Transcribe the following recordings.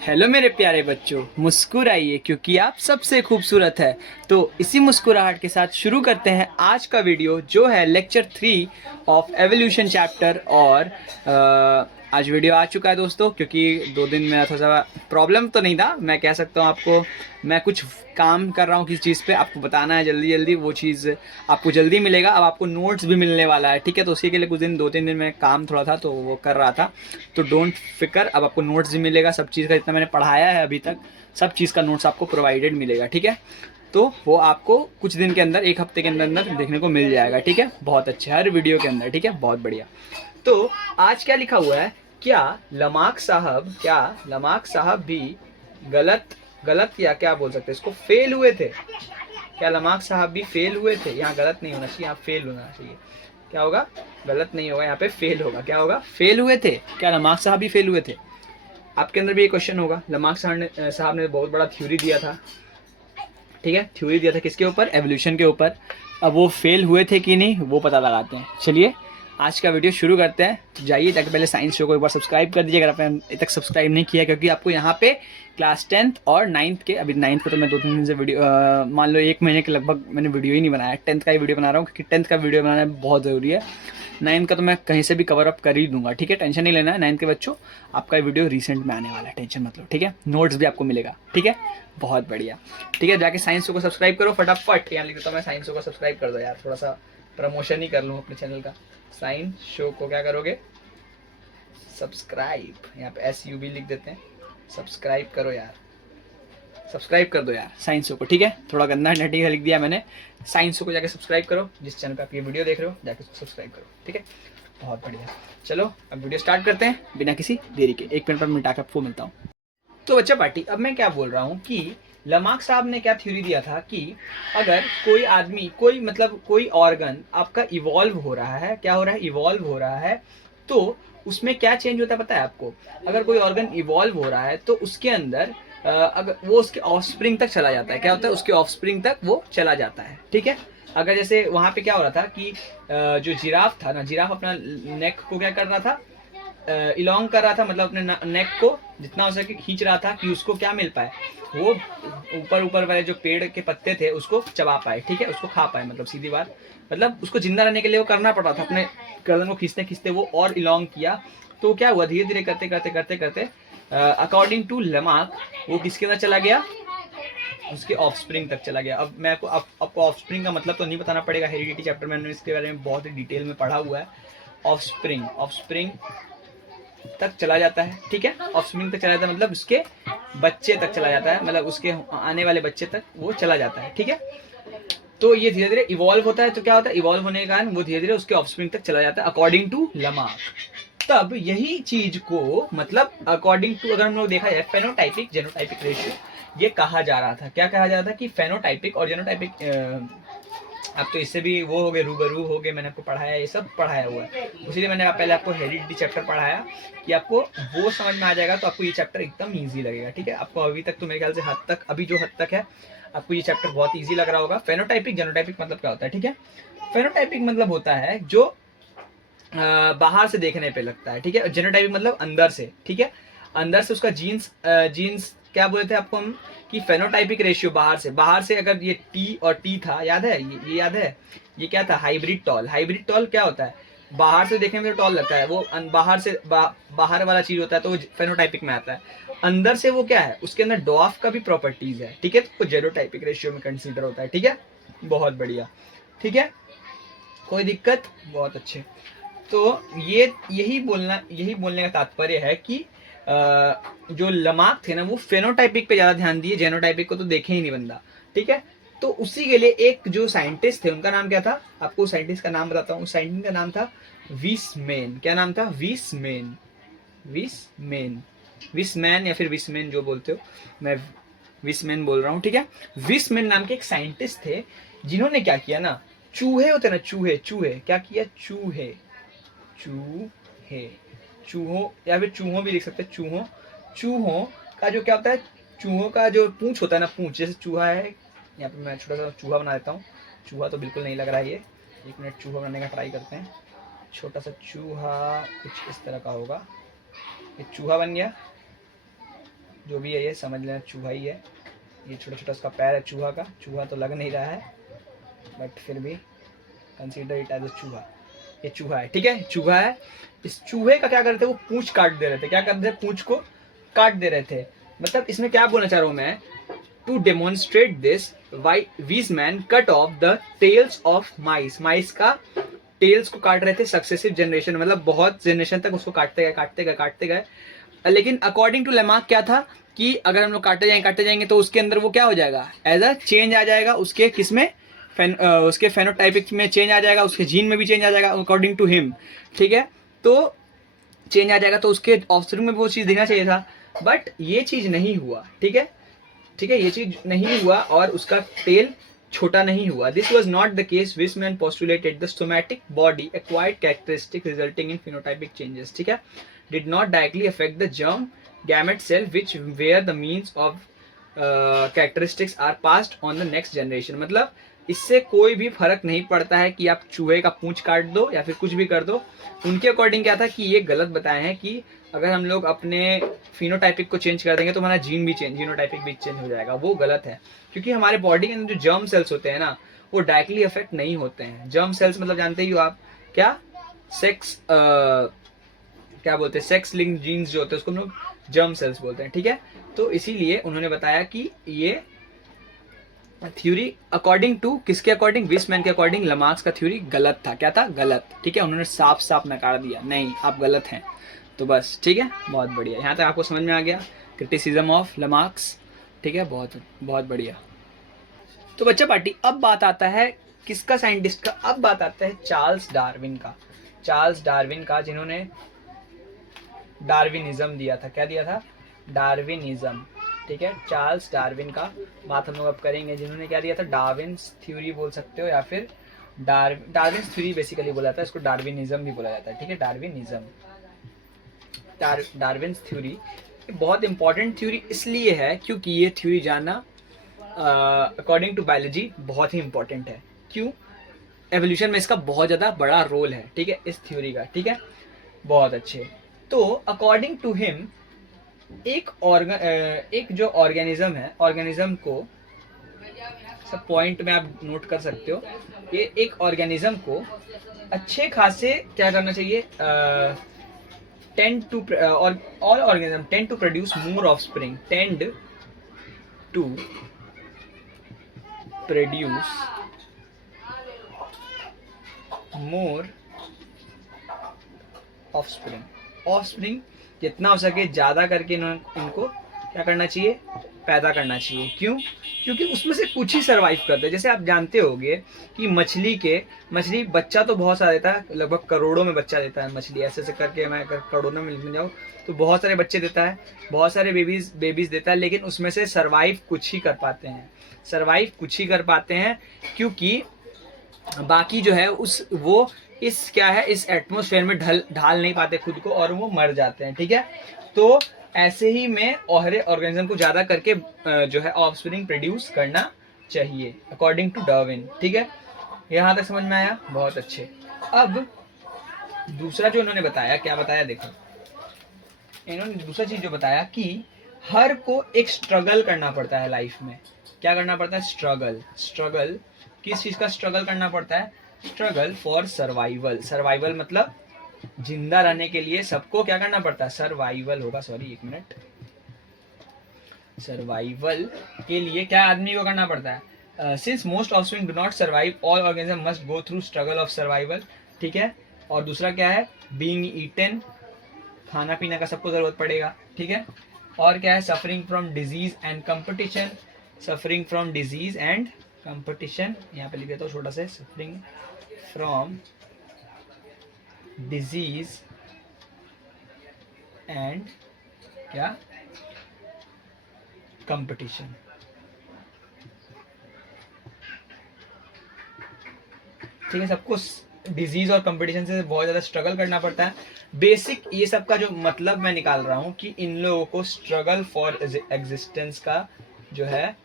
Hello मेरे प्यारे बच्चों, मुस्कुराइए क्योंकि आप सबसे खूबसूरत है। तो इसी मुस्कुराहट के साथ शुरू करते हैं आज का वीडियो जो है लेक्चर 3 ऑफ एवोल्यूशन चैप्टर। और आज वीडियो आ चुका है दोस्तों, क्योंकि 2 दिन में थोड़ा सा प्रॉब्लम तो नहीं था, मैं कह सकता हूँ आपको। मैं कुछ काम कर रहा हूँ किसी चीज़ पे, आपको बताना है जल्दी जल्दी, वो चीज़ आपको जल्दी मिलेगा। अब आपको नोट्स भी मिलने वाला है, ठीक है। तो उसी के लिए कुछ दिन 2-3 दिन में काम थोड़ा था तो वो कर रहा था। तो डोंट फिकर, अब आपको नोट्स भी मिलेगा सब चीज़ का, जितना मैंने पढ़ाया है अभी तक सब चीज़ का नोट्स आपको प्रोवाइडेड मिलेगा, ठीक है। तो वो आपको कुछ दिन के अंदर, 1 हफ्ते के अंदर अंदर देखने को मिल जाएगा, ठीक है। बहुत अच्छे, हर वीडियो के अंदर, ठीक है, बहुत बढ़िया। तो आज क्या लिखा हुआ है, क्या लमाक साहब भी गलत गलत या क्या बोल सकते हैं इसको, फेल हुए थे। क्या लमाक साहब भी फेल हुए थे, यहाँ गलत नहीं होना चाहिए, यहाँ फेल होना चाहिए। क्या होगा, गलत नहीं होगा, यहाँ पे फेल होगा। क्या होगा, फेल हुए थे। क्या लमाक साहब भी फेल हुए थे। आपके अंदर भी ये क्वेश्चन होगा। लमाक साहब ने बहुत बड़ा थ्योरी दिया था, ठीक है। थ्योरी दिया था किसके ऊपर, एवोल्यूशन के ऊपर। अब वो फेल हुए थे कि नहीं वो पता लगाते हैं। चलिए आज का वीडियो शुरू करते हैं। तो जाइए, जाके पहले साइंस शो को एक बार सब्सक्राइब कर दीजिए अगर आपने अभी तक सब्सक्राइब नहीं किया, क्योंकि आपको यहाँ पे क्लास 10th और 9th के, अभी 9th को तो मैं 2-3 दिन से वीडियो, मान लो 1 महीने के लगभग मैंने वीडियो ही नहीं बनाया। 10th का ही वीडियो बना रहा हूँ, क्योंकि 10th का वीडियो बनाना बहुत ज़रूरी है। 9th का तो मैं कहीं से भी कवर अप कर ही दूंगा, ठीक है, टेंशन नहीं लेना है। 9th के बच्चों, आपका वीडियो रिसेंट में आने वाला है, टेंशन मत लो, ठीक है। नोट्स भी आपको मिलेगा, ठीक है, बहुत बढ़िया। ठीक है, जाके साइंस शो को सब्सक्राइब करो फटाफट। यहाँ लिख देता हूँ मैं, साइंस शो को सब्सक्राइब कर दो यार, थोड़ा सा प्रमोशन ही कर लूँ अपने चैनल का। साइंस शो को क्या करोगे, सब्सक्राइब। यहाँ पे SUB लिख देते हैं, सब्सक्राइब करो यार, सब्सक्राइब कर दो यार साइंस शो को, ठीक है। थोड़ा गंदा नटी लिख दिया मैंने। साइंस शो को जाके सब्सक्राइब करो, जिस चैनल पे आप ये वीडियो देख रहे हो जाके सब्सक्राइब करो, ठीक है, बहुत बढ़िया। चलो अब वीडियो स्टार्ट करते हैं बिना किसी देरी के। 1 मिनट पर मिटा के आपको मिलता हूँ। तो बच्चा पार्टी, अब मैं क्या बोल रहा हूँ कि लमार्क साहब ने क्या थ्योरी दिया था कि अगर कोई आदमी, कोई मतलब कोई ऑर्गन आपका इवॉल्व हो रहा है, क्या हो रहा है, इवॉल्व हो रहा है, तो उसमें क्या चेंज होता है पता है आपको। अगर कोई ऑर्गन इवॉल्व हो रहा है तो उसके अंदर अगर वो उसके ऑफस्प्रिंग तक चला जाता है, क्या होता है, उसके ऑफस्प्रिंग तक वो चला जाता है, ठीक है। अगर जैसे वहां पे क्या हो रहा था कि जो जिराफ था ना, जिराफ अपना नेक को क्या कर रहा था, इलोंग कर रहा था, मतलब अपने नेक को जितना हो सके खींच रहा था कि उसको क्या मिल पाए, वो ऊपर ऊपर वाले जो पेड़ के पत्ते थे उसको चबा पाए, ठीक है, उसको खा पाए, मतलब सीधी बात, मतलब उसको जिंदा रहने के लिए वो करना पड़ रहा था, अपने गर्दन को खींचते खींचते वो और इलोंग किया। तो क्या हुआ, धीरे धीरे करते करते करते करते अकॉर्डिंग टू लमार्क वो किसके अंदर चला गया, उसके ऑफस्प्रिंग तक चला गया। अब मैं आपको ऑफस्प्रिंग का मतलब तो नहीं बताना पड़ेगा, हेरिडिटी चैप्टर में मैंने इसके बारे में बहुत ही डिटेल में पढ़ा हुआ है। ऑफस्प्रिंग तक चला जाता है, ठीक है, ऑफस्प्रिंग तक चला जाता है, मतलब उसके बच्चे तक चला जाता है, मतलब उसके आने वाले बच्चे तक वो चला जाता है, ठीक है। तो ये धीरे धीरे इवॉल्व होता है, तो क्या होता है, इवॉल्व होने के कारण वो धीरे धीरे उसके ऑफस्प्रिंग तक चला जाता है अकॉर्डिंग टू लमार्क। तब यही चीज को, मतलब अकॉर्डिंग टू, अगर हम लोग देखा जाए फेनोटाइपिक जेनोटाइपिक रेशियो, ये कहा जा रहा था, क्या कहा जा रहा था कि फेनोटाइपिक और जेनोटाइपिक, अब तो इससे भी वो हो गए, रूबरू हो गए, मैंने आपको पढ़ाया, ये सब पढ़ाया हुआ है। उसीलिए मैंने पहले आपको हेरिडिटी चैप्टर पढ़ाया कि आपको वो समझ में आ जाएगा, तो आपको ये चैप्टर एकदम ईजी लगेगा, ठीक है। आपको अभी तक तो मेरे ख्याल से हद तक, अभी जो हद तक है आपको ये चैप्टर बहुत ईजी लग रहा होगा। फेनोटाइपिक जेनोटाइपिक मतलब क्या होता है, ठीक है। फेनोटाइपिक मतलब होता है जो बाहर से देखने पे लगता है, ठीक है। जेनोटाइपिक मतलब अंदर से, ठीक है, अंदर से उसका जीन्स, जीन्स क्या बोले थे आपको हम, कि फेनोटाइपिक रेशियो बाहर से अगर ये टी और टी था, याद है, ये याद है, ये क्या था, हाइब्रिड टॉल। हाइब्रिड टॉल क्या होता है, बाहर से देखने में तो टॉल लगता है, वो बाहर से बाहर वाला चीज होता है, तो वो फेनोटाइपिक में आता है। अंदर से वो क्या है, उसके अंदर डॉफ का भी प्रॉपर्टीज है, ठीक है, तो जेनोटाइपिक रेशियो में कंसीडर होता है, ठीक है, बहुत बढ़िया, ठीक है, कोई दिक्कत, बहुत अच्छे। तो ये यही बोलने का तात्पर्य है कि जो लमार्क थे ना, वो फेनोटाइपिक पे ज्यादा ध्यान दिए, जेनोटाइपिक को तो देखे ही नहीं बंदा, ठीक है। तो उसी के लिए एक जो साइंटिस्ट थे, उनका नाम क्या था, आपको साइंटिस्ट का नाम बताता हूँ। साइंटिस्ट का नाम था विसमेन। क्या नाम था, विसमेन, विसमेन, विसमैन या फिर विसमेन जो बोलते हो, मैं विसमेन बोल रहा हूँ, ठीक है। विसमेन नाम के एक साइंटिस्ट थे, जिन्होंने क्या किया ना, चूहे होते ना, चूहे, चूहे क्या किया, चूहे, चूहे, चूहों या फिर चूहों भी लिख सकते हैं, चूहों, चूहों का जो क्या होता है, चूहों का जो पूंछ होता है ना, पूंछ जैसे चूहा है, यहाँ पे मैं छोटा सा चूहा बना देता हूँ। चूहा तो बिल्कुल नहीं लग रहा है ये, 1 मिनट चूहा बनाने का ट्राई करते हैं। छोटा सा चूहा कुछ इस तरह का होगा, ये चूहा बन गया, जो भी है ये समझ लेना चूहा ही है। ये छोटा छोटा उसका पैर है चूहा का, चूहा तो लग नहीं रहा है बट फिर भी कंसीडर इट एज अ चूहा। ये चूहा है, ठीक है, चूहा है। इस चूहे का क्या कर रहे थे, वो पूंछ काट दे रहे थे। क्या कर रहे थे, पूंछ को काट दे रहे थे। मतलब इसमें क्या बोलना चाह रहा हूं मैं, to demonstrate this why was man cut off the tails of mice. Mice का टेल्स को काट रहे थे सक्सेसिव जनरेशन, मतलब बहुत जनरेशन तक उसको काटते गए काटते गए काटते गए। लेकिन अकॉर्डिंग टू लेमार्क क्या था कि अगर हम लोग काटते जाएंगे तो उसके अंदर वो क्या हो जाएगा, एज अ चेंज आ जाएगा उसके किसमें, उसके फेनोटाइपिक में चेंज आ जाएगा, उसके जीन में भी चेंज आ जाएगा अकॉर्डिंग टू हिम, ठीक है। तो चेंज आ जाएगा तो उसके ऑफस्प्रिंग में भी वो चीज़ दिखना चाहिए था, बट ये चीज़ नहीं हुआ, ठीक है, ठीक है, ये चीज़ नहीं हुआ और उसका टेल छोटा नहीं हुआ। This was not the case, Weismann postulated the somatic body acquired characteristic resulting in phenotypic changes, ठीक है, did not directly affect the germ gamete cell which were the means of characteristics are passed on the next generation. मतलब इससे कोई भी फर्क नहीं पड़ता है कि आप चूहे का पूंछ काट दो या फिर कुछ भी कर दो। उनके अकॉर्डिंग क्या था कि ये गलत बताए हैं कि अगर हम लोग अपने फिनोटाइपिक को चेंज कर देंगे तो हमारा जीन भी चेंज, जीनोटाइपिक भी चेंज हो जाएगा। वो गलत है, क्योंकि हमारे बॉडी के अंदर जो जर्म सेल्स होते हैं ना, वो डायरेक्टली अफेक्ट नहीं होते हैं। जर्म सेल्स मतलब जानते ही हो आप, क्या सेक्स क्या बोलते हैं, सेक्स लिंक जीन्स जो होते हैं उसको हम लोग जर्म सेल्स बोलते हैं, ठीक है। तो इसीलिए उन्होंने बताया कि ये थ्योरी अकॉर्डिंग टू किसके अकॉर्डिंग, विसमैन के अकॉर्डिंग लमार्क्स का थ्योरी गलत था। क्या था, गलत, ठीक है। उन्होंने साफ साफ नकार दिया, नहीं आप गलत हैं। तो बस ठीक है, बहुत बढ़िया, यहाँ तक आपको समझ में आ गया क्रिटिसिज्म ऑफ लमार्क्स, ठीक है, बहुत बहुत बढ़िया। तो बच्चा पार्टी, अब बात आता है किसका, साइंटिस्ट का। अब बात आता है चार्ल्स डार्विन का। चार्ल्स डार्विन का, जिन्होंने डार्विनिज्म दिया था। क्या दिया था, डार्विनिज्म, ठीक है। चार्ल्स डार्विन का बात हम लोग अब करेंगे, जिन्होंने क्या दिया था, डार्विन्स थ्योरी बोल सकते हो या फिर डार्विन्स थ्योरी बेसिकली बोला था, इसको डार्विनिज्म भी बोला जाता है, ठीक है, डार्विनिज्म, डार्विन्स थ्योरी। बहुत इंपॉर्टेंट थ्योरी इसलिए है क्योंकि ये थ्योरी जानना अकॉर्डिंग टू बायोलॉजी बहुत ही इंपॉर्टेंट है। क्यों, एवोल्यूशन में इसका बहुत ज़्यादा बड़ा रोल है, ठीक है, इस थ्योरी का, ठीक है, बहुत अच्छे। तो अकॉर्डिंग टू हिम एक जो ऑर्गेनिज्म है, ऑर्गेनिज्म को सब पॉइंट में आप नोट कर सकते हो, ये एक ऑर्गेनिज्म को अच्छे खासे क्या करना चाहिए, टेंड टू और all organism tend to produce more offspring, tend to produce more offspring, offspring जितना हो सके ज़्यादा करके इनको क्या करना चाहिए, पैदा करना चाहिए। क्यों, क्योंकि उसमें से कुछ ही सर्वाइव करते हैं। जैसे आप जानते होंगे कि मछली बच्चा तो बहुत सारा देता है, लगभग करोड़ों में बच्चा देता है मछली, ऐसे ऐसे करके मैं अगर करोड़ों में लिखने जाऊँ तो बहुत सारे बच्चे देता है, बहुत सारे बेबीज देता है, लेकिन उसमें से सर्वाइव कुछ ही कर पाते हैं, सर्वाइव कुछ ही कर पाते हैं, क्योंकि बाकी जो है वो इस क्या है, इस एटमॉस्फेयर में ढाल नहीं पाते खुद को और वो मर जाते हैं, ठीक है। तो ऐसे ही में हरे ऑर्गेनिज्म को ज़्यादा करके जो है ऑफस्प्रिंग प्रोड्यूस करना चाहिए अकॉर्डिंग टू डार्विन, ठीक है। यहाँ तक समझ में आया, बहुत अच्छे। अब दूसरा जो इन्होंने बताया, क्या बताया देखो, इन्होंने दूसरा चीज़ जो बताया कि हर को एक स्ट्रगल करना पड़ता है लाइफ में। क्या करना पड़ता है, स्ट्रगल। स्ट्रगल किस चीज़ का स्ट्रगल करना पड़ता है, स्ट्रगल फॉर सर्वाइवल। सर्वाइवल मतलब जिंदा रहने के लिए सबको क्या करना पड़ता है, सर्वाइवल होगा, सॉरी एक मिनट, सर्वाइवल के लिए क्या आदमी को करना पड़ता है, since most offspring do not survive all organism must go through struggle of survival, ठीक है। और दूसरा क्या है, बीइंग ईटन, खाना पीना का सबको जरूरत पड़ेगा, ठीक है। और क्या है, suffering from disease and competition, suffering from disease and competition, यहाँ पे लिख देता हूँ छोटा सा, सफरिंग फ्रॉम डिजीज एंड क्या, कंपटीशन, ठीक है। सबको डिजीज और कंपटीशन से बहुत ज़्यादा स्ट्रगल करना पड़ता है। बेसिक ये सब का जो मतलब मैं निकाल रहा हूँ कि इन लोगों को स्ट्रगल फॉर एग्जिस्टेंस का जो है,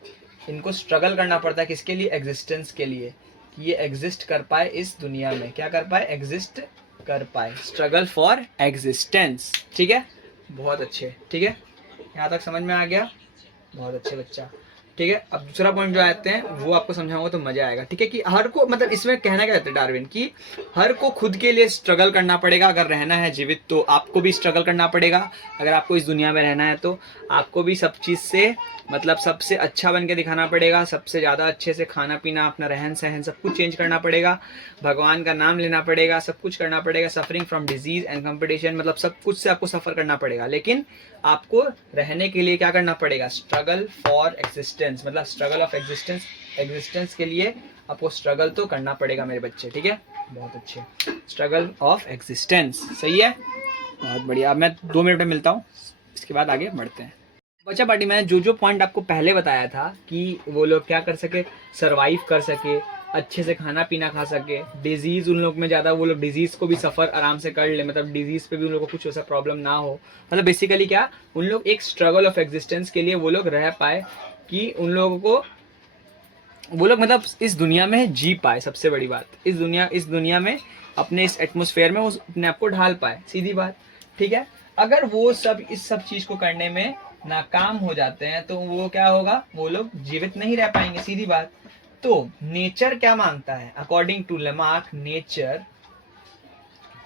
इनको स्ट्रगल करना पड़ता है किसके लिए, एग्जिस्टेंस के लिए, कि ये एग्जिस्ट कर पाए इस दुनिया में, क्या कर पाए, एग्जिस्ट कर पाए, स्ट्रगल फॉर एग्जिस्टेंस, ठीक है, बहुत अच्छे, ठीक है। यहाँ तक समझ में आ गया? बहुत अच्छे बच्चा। ठीक है, अब दूसरा पॉइंट जो आते हैं वो आपको समझाऊंगा तो मजा आएगा। ठीक है, कि हर को मतलब इसमें कहना क्या चाहते हैं डार्विन कि हर को खुद के लिए स्ट्रगल करना पड़ेगा। अगर रहना है जीवित तो आपको भी स्ट्रगल करना पड़ेगा। अगर आपको इस दुनिया में रहना है तो आपको भी सब चीज़ से मतलब सबसे अच्छा बन के दिखाना पड़ेगा, सबसे ज़्यादा अच्छे से खाना पीना, अपना रहन सहन सब कुछ चेंज करना पड़ेगा, भगवान का नाम लेना पड़ेगा, सब कुछ करना पड़ेगा। Suffering from disease and competition, मतलब सब कुछ से आपको सफ़र करना पड़ेगा। लेकिन आपको रहने के लिए क्या करना पड़ेगा? स्ट्रगल फॉर एग्जिस्टेंस, मतलब स्ट्रगल ऑफ एग्जिस्टेंस। एग्जिस्टेंस के लिए आपको स्ट्रगल तो करना पड़ेगा मेरे बच्चे। ठीक है, बहुत अच्छे। स्ट्रगल ऑफ एग्जिस्टेंस, सही है, बहुत बढ़िया। अब मैं 2 मिनट में मिलता हूँ, इसके बाद आगे बढ़ते हैं। बच्चा पार्टी, मैंने जो जो पॉइंट आपको पहले बताया था कि वो लोग क्या कर सके, सरवाइव कर सके, अच्छे से खाना पीना खा सके, डिजीज़ उन लोग में ज़्यादा, वो लोग डिजीज़ को भी सफ़र आराम से कर ले, मतलब डिजीज़ पे भी उन लोग को कुछ ऐसा प्रॉब्लम ना हो। मतलब बेसिकली क्या, उन लोग एक स्ट्रगल ऑफ एग्जिस्टेंस के लिए वो लोग रह पाए, कि उन लोगों को वो लोग मतलब इस दुनिया में जी पाए। सबसे बड़ी बात, इस दुनिया में अपने इस एटमॉस्फेयर में उस अपने आप को ढाल पाए, सीधी बात। ठीक है, अगर वो सब इस सब चीज़ को करने में नाकाम हो जाते हैं तो वो क्या होगा, वो लोग जीवित नहीं रह पाएंगे, सीधी बात। तो नेचर क्या मांगता है? According to Lamarck, nature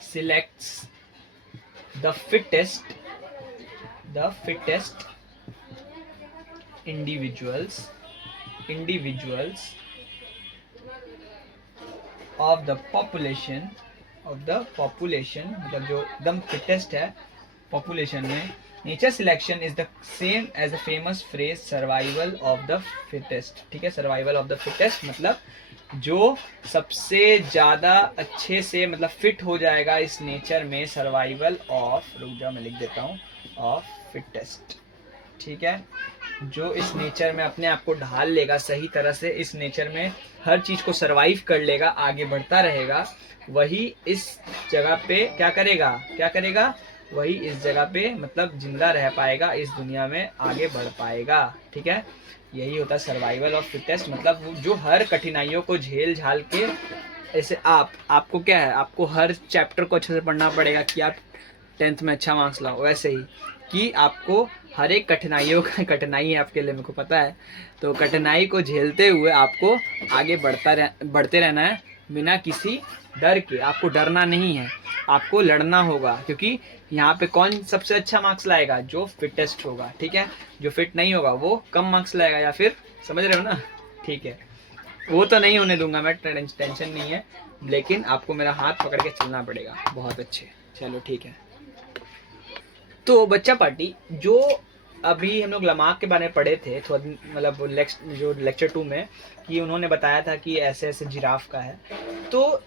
selects the fittest individuals of the population मतलब जो एकदम फिटेस्ट है पॉपुलेशन में। Nature selection is the same as the famous phrase survival of the fittest. ठीक है, सर्वाइवल ऑफ द फिटेस्ट मतलब जो सबसे ज़्यादा अच्छे से मतलब फिट हो जाएगा इस नेचर में, सर्वाइवल ऑफ, रुक जाओ मैं लिख देता हूँ, ऑफ फिटेस्ट। ठीक है, जो इस नेचर में अपने आप को ढाल लेगा सही तरह से, इस नेचर में हर चीज़ को सरवाइव कर लेगा, आगे बढ़ता रहेगा, वही इस जगह पे क्या करेगा, वही इस जगह पे मतलब जिंदा रह पाएगा, इस दुनिया में आगे बढ़ पाएगा। ठीक है, यही होता है सर्वाइवल ऑफ फिटेस्ट। मतलब जो हर कठिनाइयों को झेल झाल के, ऐसे आपको क्या है, आपको हर चैप्टर को अच्छे से पढ़ना पड़ेगा कि आप 10th में अच्छा मार्क्स लाओ। वैसे ही कि आपको हर एक कठिनाई है आपके लिए, मेरे को पता है, तो कठिनाई को झेलते हुए आपको आगे बढ़ते रहना है बिना किसी डर के। आपको डरना नहीं है, आपको लड़ना होगा, क्योंकि यहाँ पे कौन सबसे अच्छा मार्क्स लाएगा? जो फिटेस्ट होगा। ठीक है, जो फिट नहीं होगा वो कम मार्क्स लाएगा, या फिर समझ रहे हो ना? ठीक है, वो तो नहीं होने दूंगा मैं, टेंशन नहीं है, लेकिन आपको मेरा हाथ पकड़ के चलना पड़ेगा। बहुत अच्छे, चलो ठीक है। तो बच्चा पार्टी, जो अभी हम लोग लमार्क के बारे में पढ़े थे थोड़ा, मतलब जो लेक्चर 2 में, कि उन्होंने बताया था कि ऐसे ऐसे जिराफ का है, तो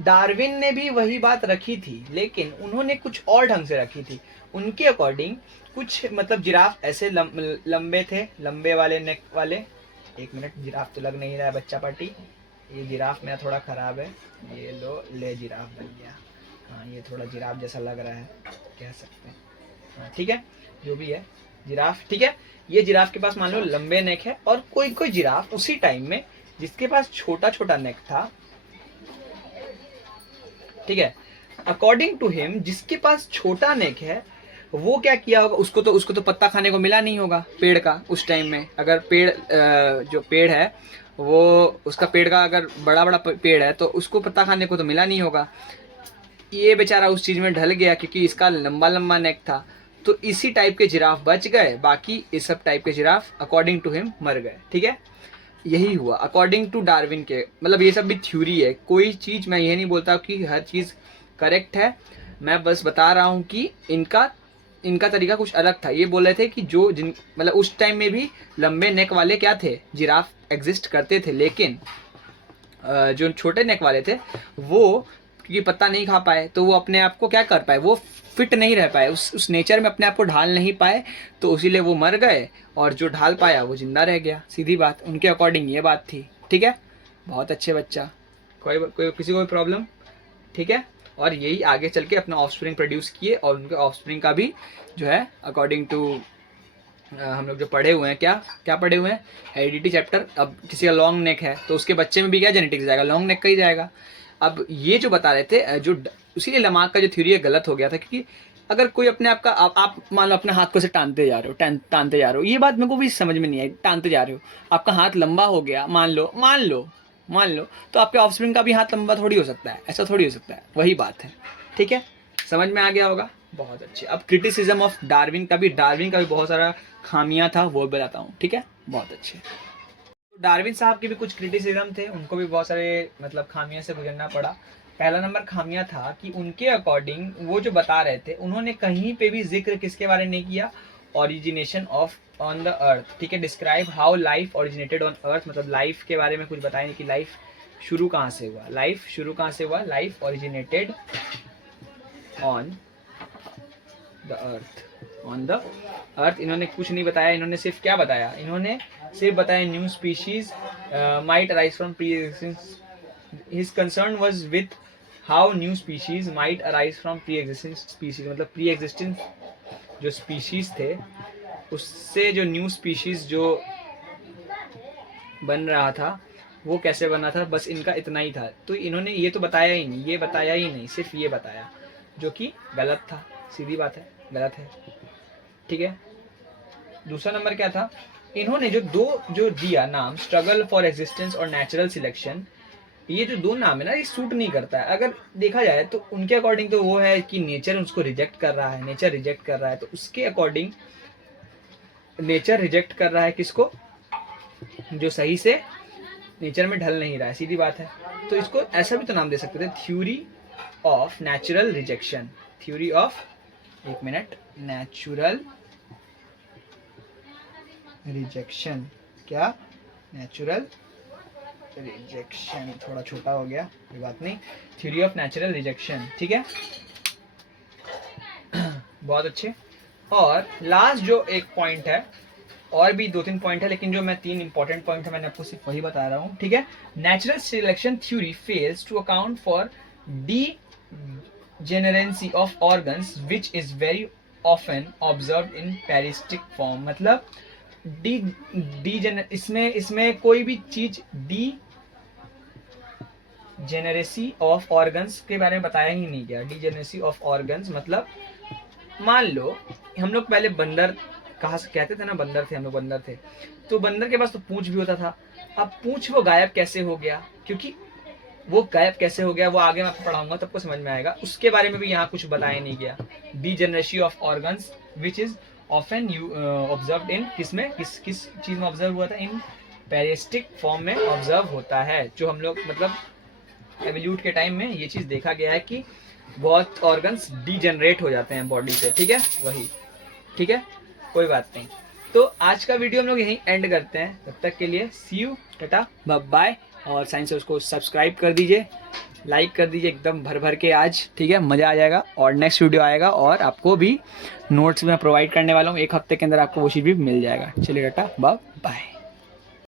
डार्विन ने भी वही बात रखी थी, लेकिन उन्होंने कुछ और ढंग से रखी थी। उनके अकॉर्डिंग कुछ मतलब जिराफ ऐसे लंबे थे, लंबे वाले नेक वाले। एक मिनट, जिराफ तो लग नहीं रहा है बच्चा पार्टी, ये जिराफ मेरा थोड़ा ख़राब है, ये लो ले जिराफ बन गया। हाँ, ये थोड़ा जिराफ जैसा लग रहा है, कह सकते हैं। हाँ ठीक है, जो भी है जिराफ। ठीक है, ये जिराफ के पास मान लो लंबे नेक है, और कोई कोई जिराफ उसी टाइम में जिसके पास छोटा छोटा नेक था, ठीक है, अकॉर्डिंग टू हिम जिसके पास छोटा नेक है वो क्या किया होगा, उसको तो पत्ता खाने को मिला नहीं होगा पेड़ का उस टाइम में। अगर जो पेड़ है वो उसका पेड़ का अगर बड़ा बड़ा पेड़ है तो उसको पत्ता खाने को तो मिला नहीं होगा। ये बेचारा उस चीज़ में ढल गया क्योंकि इसका लंबा लंबा नेक था, तो इसी टाइप के जिराफ बच गए, बाकी इस सब टाइप के जिराफ अकॉर्डिंग टू हिम मर गए। ठीक है, यही हुआ अकॉर्डिंग टू डार्विन के। मतलब ये सब भी थ्योरी है, कोई चीज़ मैं ये नहीं बोलता कि हर चीज़ करेक्ट है, मैं बस बता रहा हूँ कि इनका तरीका कुछ अलग था। ये बोल रहे थे कि जो मतलब उस टाइम में भी लंबे नेक वाले क्या थे, जिराफ एग्जिस्ट करते थे, लेकिन जो छोटे नेक वाले थे वो क्योंकि पत्ता नहीं खा पाए तो वो अपने आप को क्या कर पाए, वो फिट नहीं रह पाए, उस नेचर में अपने आप को ढाल नहीं पाए, तो इसीलिए वो मर गए, और जो ढाल पाया वो जिंदा रह गया। सीधी बात, उनके अकॉर्डिंग ये बात थी। ठीक है, बहुत अच्छे बच्चा, किसी को कोई प्रॉब्लम? ठीक है, और यही आगे चल के अपना ऑफस्प्रिंग प्रोड्यूस किए, और उनके ऑफस्प्रिंग का भी जो है अकॉर्डिंग टू हम लोग जो पढ़े हुए हैं, क्या पढ़े हुए हैं, हेरिडिटी चैप्टर। अब किसी का लॉन्ग नेक है तो उसके बच्चे में भी क्या जेनेटिक्स जाएगा, लॉन्ग नेक का ही जाएगा। अब ये जो बता रहे थे जो इसीलिए लमार्क का जो थ्योरी है गलत हो गया था, क्योंकि अगर कोई अपने आप का आप मान लो अपने हाथ को से टानते जा रहे हो, टानते जा रहे हो, ये बात मेरे को भी समझ में नहीं आई, टानते जा रहे हो, आपका हाथ लंबा हो गया, मान लो, तो आपके ऑफस्प्रिंग का भी हाथ लंबा थोड़ी हो सकता है, ऐसा थोड़ी हो सकता है, वही बात है, ठीक है, समझ में आ गया होगा, बहुत अच्छे। अब क्रिटिसिज्म ऑफ डार्विन का भी बहुत सारा खामियां था, वो बताता हूँ, ठीक है, बहुत अच्छे। डार्विन साहब के भी कुछ क्रिटिसिज्म थे, उनको भी बहुत सारे मतलब खामियों से गुजरना पड़ा। पहला नंबर खामियां था कि उनके अकॉर्डिंग वो जो बता रहे थे, उन्होंने कहीं पे भी जिक्र किसके बारे में नहीं किया, origination of on the earth, ठीक है, describe how life originated on earth, मतलब लाइफ के बारे में कुछ बताया नहीं कि लाइफ शुरू कहाँ से हुआ, life originated on the earth, इन्होंने कुछ नहीं बताया, इन्होंने सिर्फ क्या बताया, इन्होंने सिर्फ बताया new species might arise from pre existence, his concern was with how new species might arise from pre existing species, मतलब प्री एग्जिस्टिंग जो स्पीशीज थे उससे जो न्यू स्पीशीज जो बन रहा था वो कैसे बना था, बस इनका इतना ही था। तो इन्होंने ये तो बताया ही नहीं, सिर्फ ये बताया, जो कि गलत था, सीधी बात है, गलत है, ठीक है। दूसरा नंबर क्या था, इन्होंने जो दिया नाम स्ट्रगल फॉर एग्जिस्टेंस और नेचुरल सिलेक्शन, ये जो दो नाम है ना, ये सूट नहीं करता है। अगर देखा जाए तो उनके अकॉर्डिंग तो वो है कि नेचर उसको रिजेक्ट कर रहा है, तो उसके अकॉर्डिंग नेचर रिजेक्ट कर रहा है किसको, जो सही से नेचर में ढल नहीं रहा है, सीधी बात है। तो इसको ऐसा भी तो नाम दे सकते थे, theory of natural rejection, natural rejection, क्या, नेचुरल रिजेक्शन, थोड़ा छोटा हो गया, कोई बात नहीं, थ्योरी ऑफ नेचुरल रिजेक्शन, ठीक है, बहुत अच्छे। और लास्ट जो एक पॉइंट है, और भी 2-3 पॉइंट है, लेकिन जो मैं 3 इंपॉर्टेंट पॉइंट है मैंने आपको सिर्फ वही बता रहा हूँ, ठीक है। Natural selection theory fails to account for degeneracy of organs which is very often observed in parasitic form, मतलब इसमें कोई भी चीज डीजेनेरेसी ऑफ ऑर्गन्स के बारे में बताया ही नहीं गया। डीजेनेरेसी ऑफ ऑर्गन्स मतलब मान लो हम लोग पहले बंदर कहा कहते थे ना, बंदर थे, तो बंदर के पास तो पूंछ भी होता था, अब पूंछ वो गायब कैसे हो गया, वो आगे मैं आपको पढ़ाऊंगा तब को समझ में आएगा, उसके बारे में भी यहाँ कुछ बताया नहीं गया। Degeneracy of organs which is often observed in किस चीज में ऑब्जर्व हुआ था, इन पैरेस्टिक फॉर्म में ऑब्जर्व होता है, जो हम लोग मतलब एवोल्यूट के टाइम में ये चीज देखा गया है कि बहुत ऑर्गन्स डीजेनरेट हो जाते हैं बॉडी से, ठीक है, वही, ठीक है, कोई बात नहीं। तो आज का वीडियो हम लोग यहीं एंड करते हैं, तब तक के लिए सी यू, टाटा, बाय। और साइंस उसको सब्सक्राइब कर दीजिए, लाइक कर दीजिए एकदम भर भर के आज, ठीक है, मज़ा आ जाएगा। और नेक्स्ट वीडियो आएगा और आपको भी नोट्स मैं प्रोवाइड करने वाला हूँ, 1 हफ्ते के अंदर आपको वो चीज़ भी मिल जाएगा। चलिए टाटा, बाय।